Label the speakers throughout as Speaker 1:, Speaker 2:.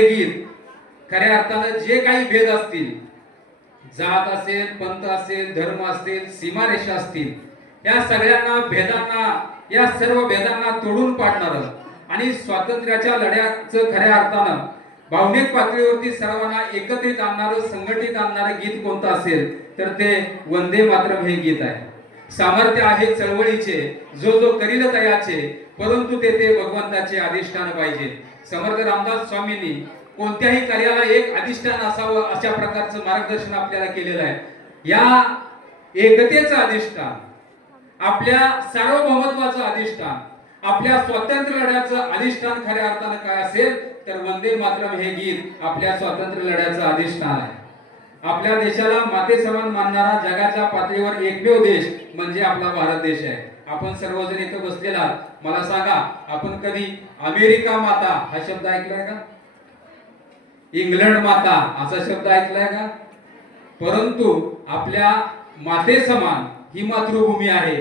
Speaker 1: हे खऱ्या अर्थानं जे काही भेद असतील जात असेल पंथ असेल धर्म असेल सीमारेषा असतील या सगळ्यांना भेदांना या सर्व भेदांना तोडून पाडणार आणि स्वातंत्र्याच्या लढ्याचं खऱ्या अर्थानं भावनिक पातळीवरती सर्वांना एकत्रित आणणार संघटित आणणारं गीत कोणतं असेल तर ते वंदे मातरम हे गीत आहे. सामर्थ्य आहे चळवळीचे जो जो करील तयाचे परंतु ते ते भगवंताचे अधिष्ठान पाहिजे. समर्थ रामदास स्वामींनी कोणत्याही कार्याला एक अधिष्ठान असावं अशा प्रकारचं मार्गदर्शन आपल्याला केलेलं आहे. या एकतेचं अधिष्ठान आपल्या सार्वभौमत्वाचं अधिष्ठान आपल्या स्वातंत्र्य लढ्याचं अधिष्ठान खऱ्या अर्थानं काय असेल तर वंदे मातरम हे गीत आपल्या स्वातंत्र्य लढ्याचं अधिष्ठान आहे. आपल्या देशाला माते समान मानणारा जगाच्या पातळीवर एकमेव देश म्हणजे आपला भारत देश आहे. आपण सर्वजण इथं बसलेला मला सांगा आपण कधी अमेरिका माता हा शब्द ऐकलाय का? इंग्लंड माता असा शब्द ऐकलाय का? परंतु आपल्या माते समान ही मातृभूमी आहे.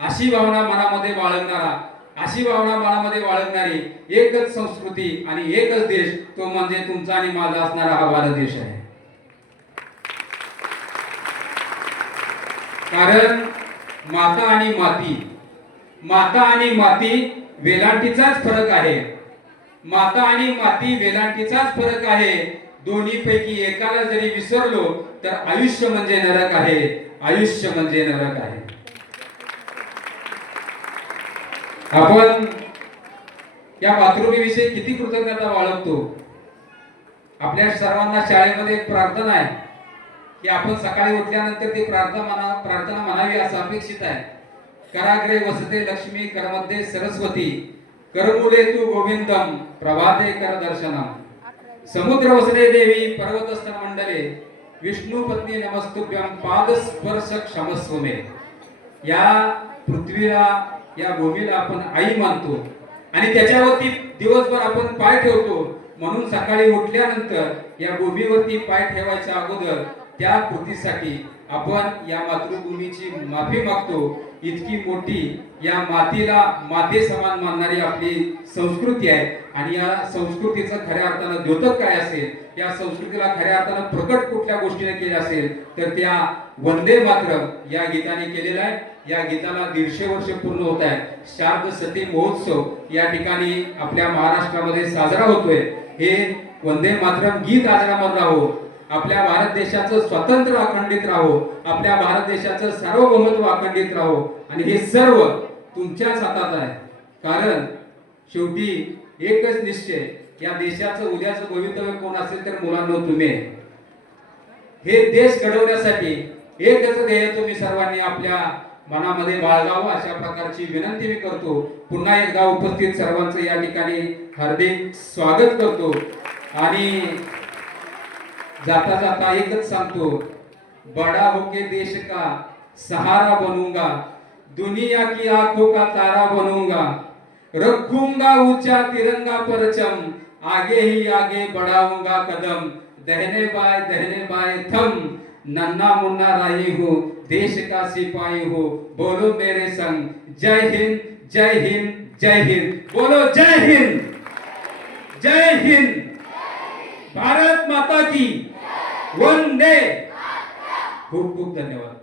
Speaker 1: अशी भावना मनामध्ये बाळगणारा अशी भावना मनामध्ये बाळगणारी एकच संस्कृती आणि एकच देश तो म्हणजे तुमचा आणि माझा असणारा हा भारत देश आहे. कारण माता आणि माती. माता आणि माती वेलांटीचाच फरक आहे. माता आणि माती वेलांटीचाच फरक आहे. दोन्ही पैकी एकाला जरी विसरलो तर आयुष्य म्हणजे नरक आहे. आयुष्य म्हणजे नरक आहे. आपण या मातृभूमीविषयी किती कृतज्ञता बाळगतो? आपल्या सर्वांना शाळेमध्ये एक प्रार्थना आहे. की आपण सकाळी उठल्यानंतर ती प्रार्थना म्हणा प्रार्थना म्हणावी असं अपेक्षित आहे. कराग्रे वसते लक्ष्मी करमध्ये सरस्वती करमुले तू गोविंदम प्रभाते कर दर्शनम. समुद्र वसते देवी पर्वतस्थन मंडले विष्णू पत्नी नमस्तुभ्यम पाद स्पर्श क्षमस्व मे या पृथ्वीला या भूमीला आपण आई मानतो. आणि त्याच्यावरती दिवसभर आपण पाय ठेवतो. म्हणून सकाळी उठल्यानंतर या भूमीवरती पाय ठेवायच्या अगोदर त्या कृतीसाठी आपण या मातृभूमीची माफी मागतो. इतकी मोठी या मातीला माते समान मानणारी आपली संस्कृती आहे. आणि या संस्कृतीचं खऱ्या अर्थानं द्योतक काय असेल या संस्कृतीला खऱ्या अर्थानं प्रकट कुठल्या गोष्टीने केले असेल तर त्या वंदे मात्र या गीताने केलेलं आहे या गीताला दीडशे वर्ष पूर्ण होत आहे शारद सती महोत्सव या ठिकाणी आपल्या महाराष्ट्रामध्ये साजरा होतोय. हे वंदे मातरम गीत आजरामर राहो. आपल्या भारत देशाचं स्वतंत्र अखंडित राहो. आपल्या भारत देशाचं सार्वभौमत्व अखंडित राहो. आणि हे सर्व तुमच्याच हातात आहे. कारण शेवटी एकच निश्चय या देशाचं उद्याचं भवितव्य कोण असेल तर मुलांना तुम्ही. हे देश घडवण्यासाठी एकच ध्येय तुम्ही सर्वांनी आपल्या मनामध्ये बाळगावं अशा प्रकारची विनंती मी करतो. पुन्हा एकदा उपस्थित सर्वांचं या ठिकाणी हार्दिक स्वागत करतो. जाता जाता एकच सांगतो, बड़ा होके देश का सहारा बनूँगा, दुनिया की आँखों का तारा बनूँगा, रखूँगा ऊँचा तिरंगा परचम, आगे ही आगे बढ़ाऊँगा कदम, दहने बाय दहने बाय थम, नन्ना मुन्ना राही हो, देश का सिपाही हो, बोलो मेरे संग, जय हिंद जय हिंद जय हिंद, बोलो जय हिंद जय हिंद। भारत माता की। वंदे। खूप खूप धन्यवाद.